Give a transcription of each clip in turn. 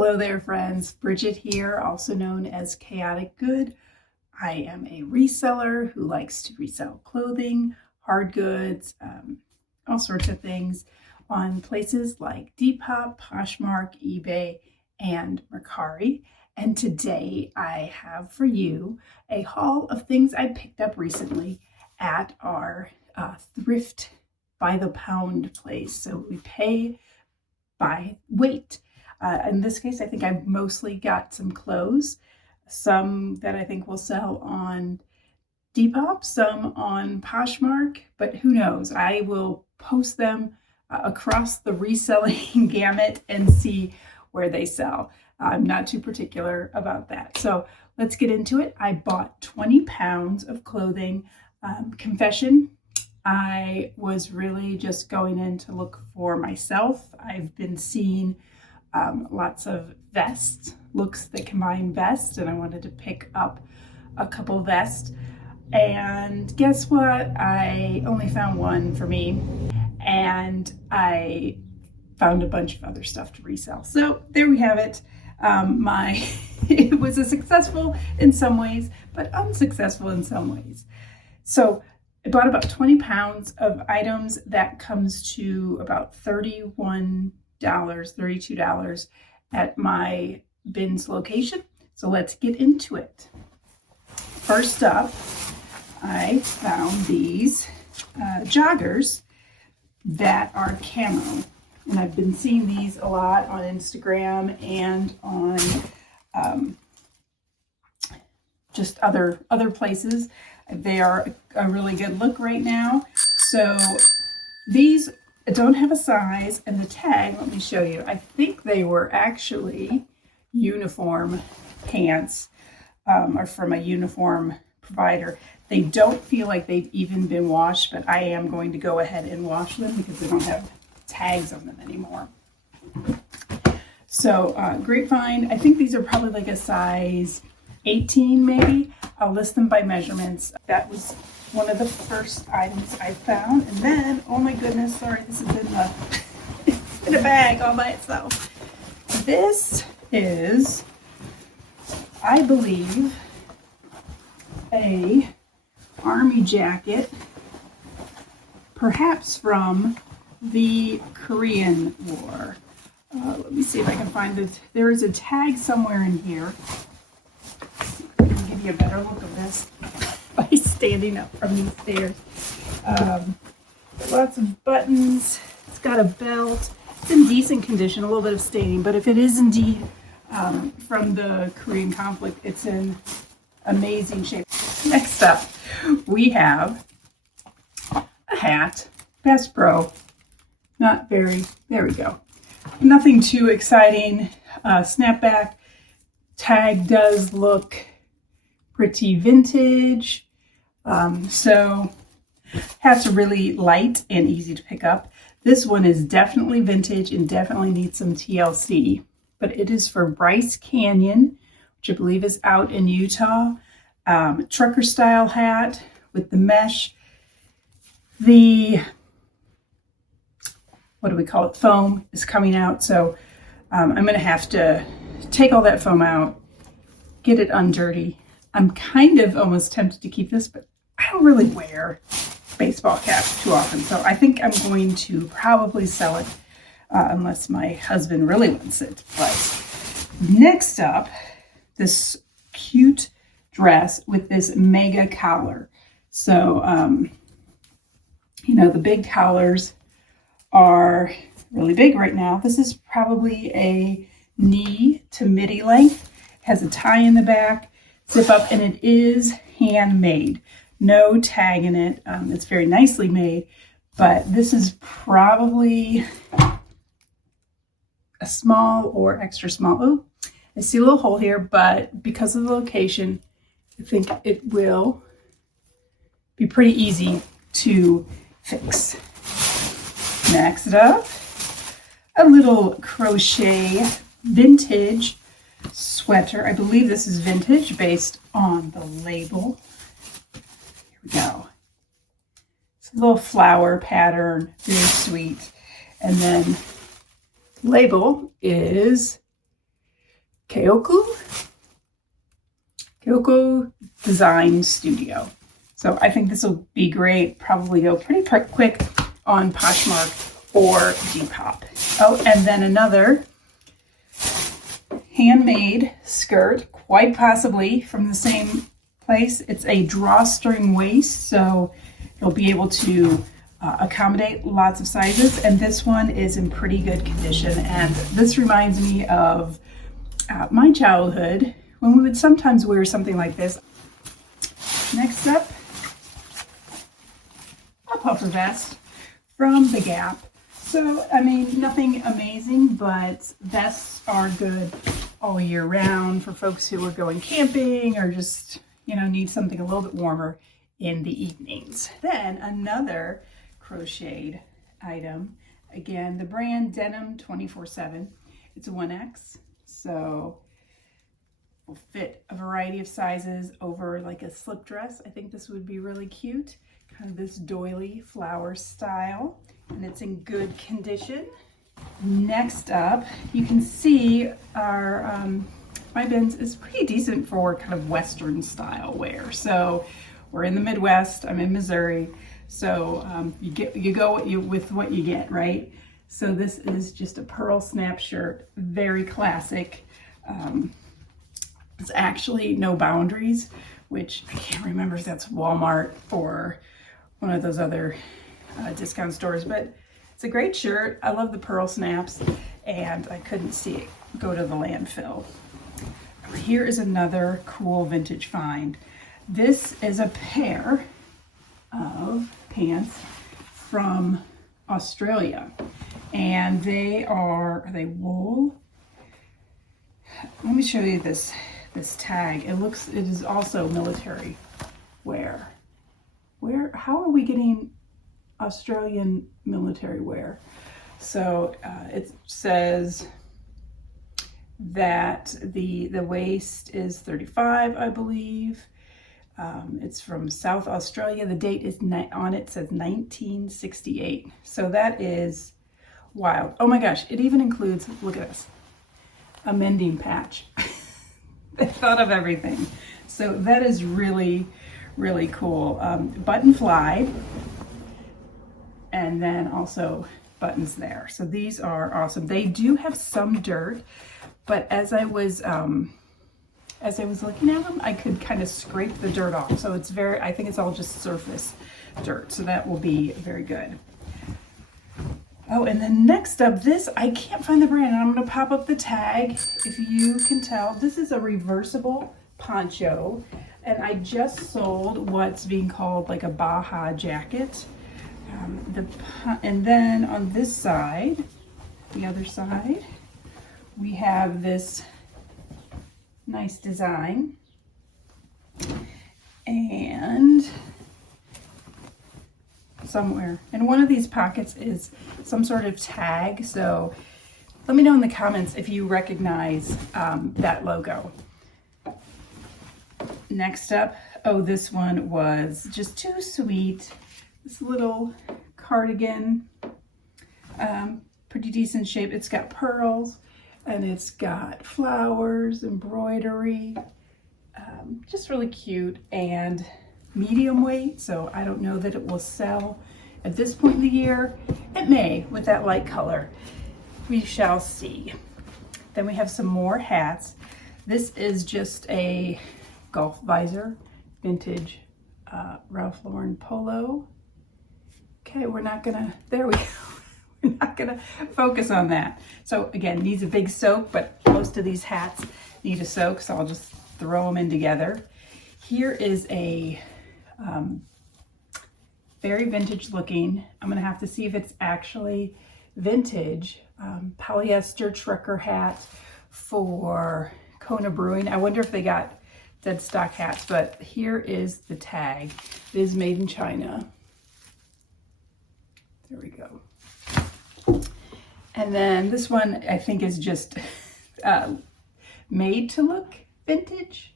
Hello there, friends. Bridget here, also known as Chaotic Good. I am a reseller who likes to resell clothing, hard goods, all sorts of things on places like Depop, Poshmark, Ebay, and Mercari. And today I have for you a haul of things I picked up recently at our thrift by the pound place. So we pay by weight. In this case, I think I mostly got some clothes, some that I think will sell on Depop, some on Poshmark, but who knows? I will post them across the reselling gamut and see where they sell. I'm not too particular about that. So let's get into it. I bought 20 pounds of clothing. Confession, I was really just going in to look for myself. I've been seeing lots of vest looks that combine vests, and I wanted to pick up a couple vests. And guess what? I only found one for me, and I found a bunch of other stuff to resell. So there we have it. It was a successful in some ways, but unsuccessful in some ways. So I bought about 20 pounds of items. That comes to about $32 at my bins location. So let's get into it. First up, I found these joggers that are camo. And I've been seeing these a lot on Instagram and on just other places. They are a really good look right now. So these don't have a size, and the tag, let me show you. I think they were actually uniform pants or from a uniform provider. They don't feel like they've even been washed, but I am going to go ahead and wash them because they don't have tags on them anymore. So great find. I think these are probably like a size 18 maybe. I'll list them by measurements. That was one of the first items I found. And then, oh my goodness, sorry, this is in a bag all by itself. This is, I believe, a army jacket, perhaps from the Korean War. Let me see if I can find it. There is a tag somewhere in here. I can give you a better look of this by standing up from these stairs. Lots of buttons. It's got a belt. It's in decent condition, a little bit of staining, but if it is indeed from the Korean conflict, it's in amazing shape. Next up, we have a hat, Bass Pro. Not very, there we go. Nothing too exciting. Snapback. Tag does look pretty vintage. So hats are really light and easy to pick up. This one is definitely vintage and definitely needs some TLC, but it is for Bryce Canyon, which I believe is out in Utah. Trucker style hat with the mesh. The, what do we call it? Foam is coming out. So I'm going to have to take all that foam out, get it undirty. I'm kind of almost tempted to keep this, but I don't really wear baseball caps too often. So I think I'm going to probably sell it unless my husband really wants it. But next up, this cute dress with this mega collar. So, the big collars are really big right now. This is probably a knee to midi length. Has a tie in the back, zip up, and it is handmade. No tag in it. It's very nicely made, but this is probably a small or extra small. Oh, I see a little hole here, but because of the location, I think it will be pretty easy to fix. Next up, a little crochet vintage sweater. I believe this is vintage based on the label. Here we go. It's a little flower pattern, very sweet. And then label is Kyoko Design Studio. So I think this will be great. Probably go pretty quick on Poshmark or Depop. Oh, and then another handmade skirt, quite possibly from the same place. It's a drawstring waist, so you'll be able to accommodate lots of sizes. And this one is in pretty good condition. And this reminds me of my childhood when we would sometimes wear something like this. Next up, a puffer vest from The Gap. So, I mean, nothing amazing, but vests are good all year round for folks who are going camping or just, you know, need something a little bit warmer in the evenings. Then another crocheted item. Again, the brand Denim 24/7. It's a 1X, so will fit a variety of sizes over like a slip dress. I think this would be really cute. Kind of this doily flower style, and it's in good condition. Next up, you can see our my bins is pretty decent for kind of Western style wear. So we're in the Midwest. I'm in Missouri, so you go with what you get, right? So this is just a pearl snap shirt, very classic. It's actually no boundaries, which I can't remember if that's Walmart or one of those other discount stores, but it's a great shirt. I love the pearl snaps, and I couldn't see it go to the landfill. Here is another cool vintage find. This is a pair of pants from Australia, and are they wool? Let me show you this tag. It is also military wear. How are we getting Australian military wear? So it says that the waist is 35, I believe. It's from South Australia. The date is on it says 1968. So that is wild. Oh my gosh, it even includes, look at this, a mending patch. They thought of everything. So that is really, really cool. Button fly, and then also buttons there. So these are awesome. They do have some dirt, but as I was looking at them, I could kind of scrape the dirt off. So it's I think it's all just surface dirt. So that will be very good. Oh, and then next up, this, I can't find the brand, and I'm going to pop up the tag if you can tell. This is a reversible poncho, and I just sold what's being called like a Baja jacket. And then on this side, the other side, we have this nice design. And somewhere in one of these pockets is some sort of tag. So let me know in the comments if you recognize that logo. Next up, oh, this one was just too sweet. This little cardigan, pretty decent shape. It's got pearls and it's got flowers, embroidery, just really cute and medium weight. So I don't know that it will sell at this point in the year. It may with that light color. We shall see. Then we have some more hats. This is just a golf visor, vintage Ralph Lauren polo. Okay, we're not gonna, there we go. We're not gonna focus on that. So again, needs a big soak, but most of these hats need a soak, so I'll just throw them in together. Here is a very vintage looking, I'm gonna have to see if it's actually vintage, polyester trucker hat for Kona Brewing. I wonder if they got dead stock hats, but here is the tag. It is made in China. There we go. And then this one I think is just made to look vintage.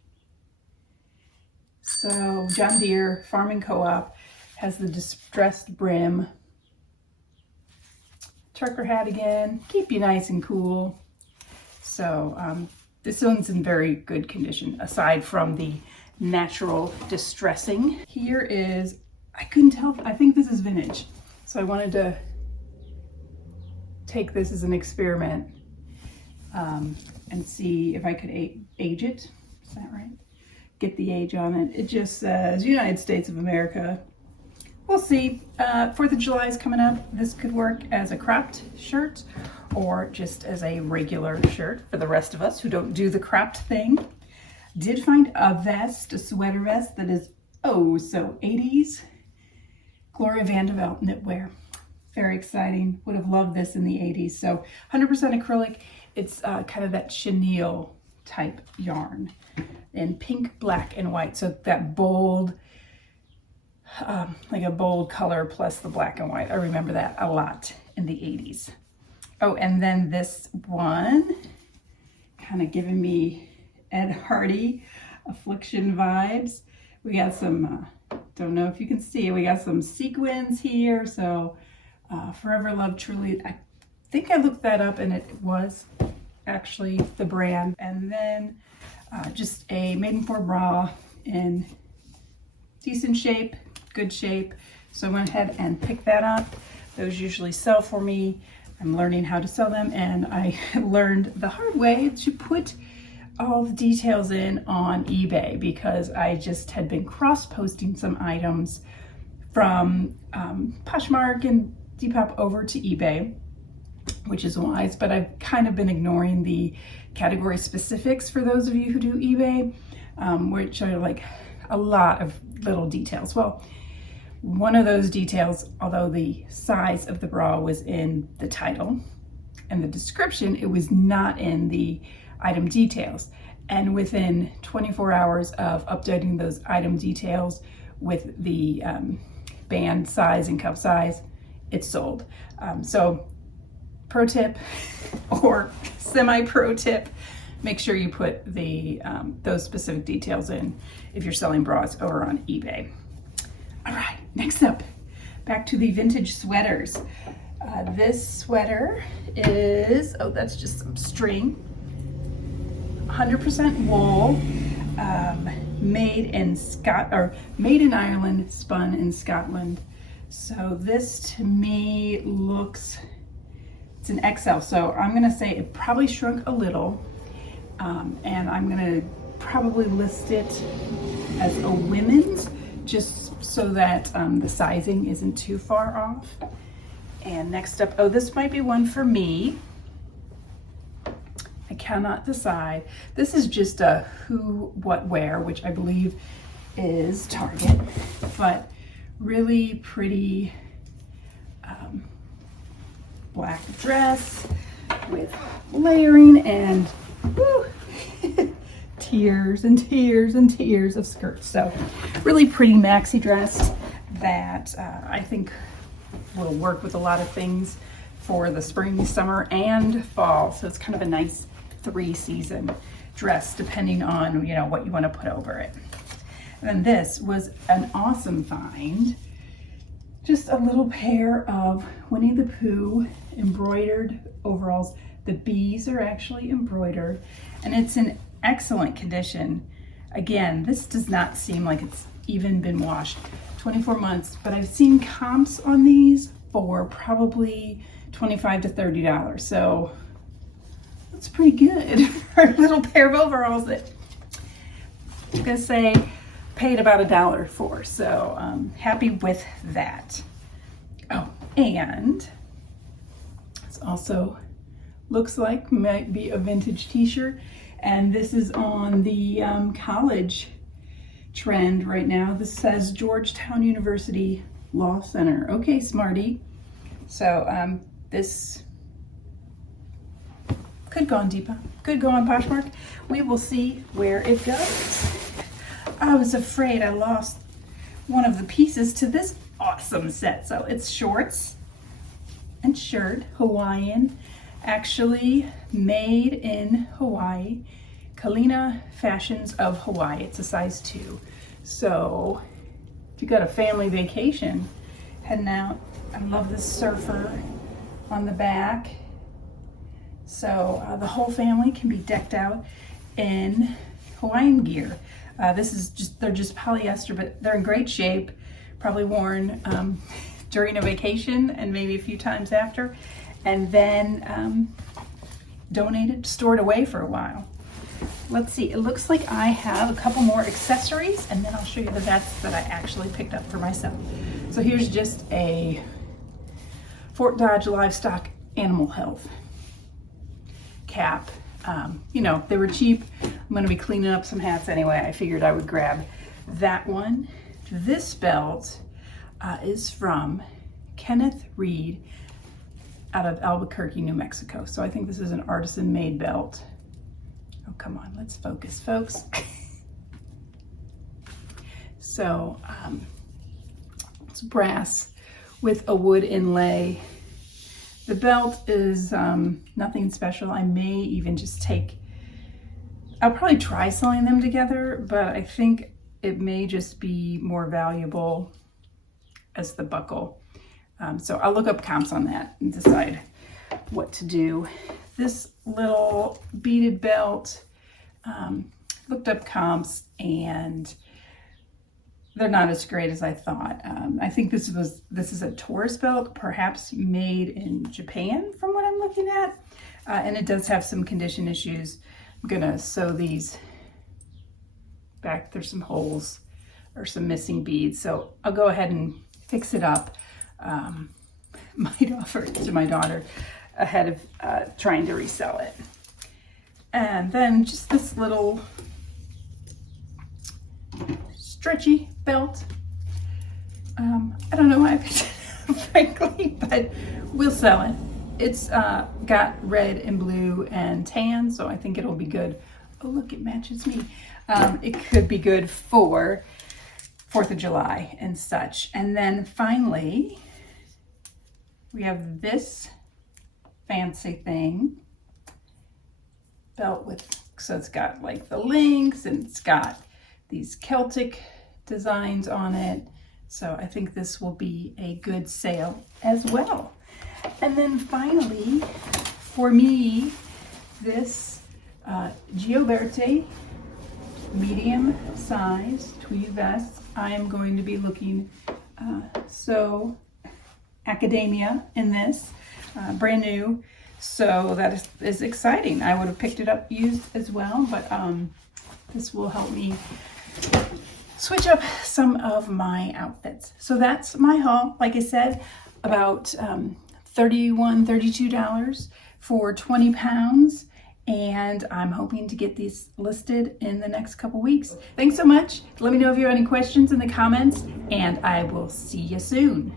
So John Deere Farming Co-op has the distressed brim. Trucker hat again, keep you nice and cool. So this one's in very good condition, aside from the natural distressing. Here is, I couldn't tell, I think this is vintage. So I wanted to take this as an experiment and see if I could age it. Is that right? Get the age on it. It just says United States of America. We'll see. 4th of July is coming up. This could work as a cropped shirt or just as a regular shirt for the rest of us who don't do the cropped thing. Did find a vest, a sweater vest that is oh so 80s. Gloria Vanderbilt knitwear. Very exciting. Would have loved this in the 80s. So 100% acrylic. It's kind of that chenille type yarn in pink, black, and white. So that bold, like a bold color plus the black and white. I remember that a lot in the 80s. Oh, and then this one, kind of giving me Ed Hardy Affliction vibes. We got some, don't know if you can see it, we got some sequins here. So Forever Love Truly. I think I looked that up and it was actually the brand. And then just a Maidenform bra in decent shape, good shape. So I went ahead and picked that up. Those usually sell for me. I'm learning how to sell them, and I learned the hard way to put all the details in on eBay because I just had been cross-posting some items from Poshmark and Depop over to eBay, which is wise, but I've kind of been ignoring the category specifics for those of you who do eBay, which are like a lot of little details. Well, one of those details, although the size of the bra was in the title and the description, it was not in the item details. And within 24 hours of updating those item details with the band size and cup size, it's sold. So pro tip or semi-pro tip, make sure you put the those specific details in if you're selling bras over on eBay. All right, next up, back to the vintage sweaters. This sweater is, oh, that's just some string, 100% wool, made in Ireland, spun in Scotland. So this to me looks, it's an XL, so I'm gonna say it probably shrunk a little, and I'm gonna probably list it as a women's, just so that the sizing isn't too far off. And next up, oh, this might be one for me. I cannot decide. This is just a who, what, where, which I believe is Target, but really pretty black dress with layering and woo, tears and tears and tears of skirts. So really pretty maxi dress that I think will work with a lot of things for the spring, summer, and fall. So it's kind of a nice 3-season dress depending on, you know, what you want to put over it. And then this was an awesome find. Just a little pair of Winnie the Pooh embroidered overalls. The bees are actually embroidered and it's in excellent condition. Again, this does not seem like it's even been washed. 24 months, but I've seen comps on these for probably $25 to $30. So that's pretty good for a little pair of overalls that I'm gonna say paid about $1 for. So happy with that. Oh, and it's also looks like might be a vintage t-shirt. And this is on the college trend right now. This says Georgetown University Law Center. Okay, smarty. So this could go on Depop, could go on Poshmark. We will see where it goes. I was afraid I lost one of the pieces to this awesome set. So it's shorts and shirt, Hawaiian, actually made in Hawaii. Kalina Fashions of Hawaii. It's a size 2. So if you got a family vacation heading out, I love this surfer on the back. So the whole family can be decked out in Hawaiian gear. They're just polyester, but they're in great shape, probably worn during a vacation and maybe a few times after, and then donated, stored away for a while. Let's see, it looks like I have a couple more accessories, and then I'll show you the vests that I actually picked up for myself. So here's just a Fort Dodge Livestock Animal Health cap. They were cheap. I'm going to be cleaning up some hats anyway. I figured I would grab that one. This belt is from Kenneth Reed out of Albuquerque, New Mexico. So I think this is an artisan made belt. Oh, come on, let's focus, folks. So it's brass with a wood inlay. The belt is nothing special. I may even just I'll probably try selling them together, but I think it may just be more valuable as the buckle. So I'll look up comps on that and decide what to do. This little beaded belt, looked up comps, and they're not as great as I thought. I think this is a Taurus belt, perhaps made in Japan from what I'm looking at. And it does have some condition issues. I'm gonna sew these back. There's some holes or some missing beads. So I'll go ahead and fix it up. Might offer it to my daughter ahead of trying to resell it. And then just this little stretchy belt. I don't know why I picked it up, frankly, but we'll sell it. It's got red and blue and tan, so I think it'll be good. Oh, look, it matches me. It could be good for 4th of July and such. And then finally, we have this fancy thing. Belt so it's got like the links, and it's got these Celtic designs on it. So I think this will be a good sale as well. And then finally, for me, this Gioberti medium size tweed vest. I am going to be looking so academia in this, brand new. So that is exciting. I would have picked it up used as well, but this will help me switch up some of my outfits. So that's my haul. Like I said, about $32 for 20 pounds. And I'm hoping to get these listed in the next couple weeks. Thanks so much. Let me know if you have any questions in the comments, and I will see you soon.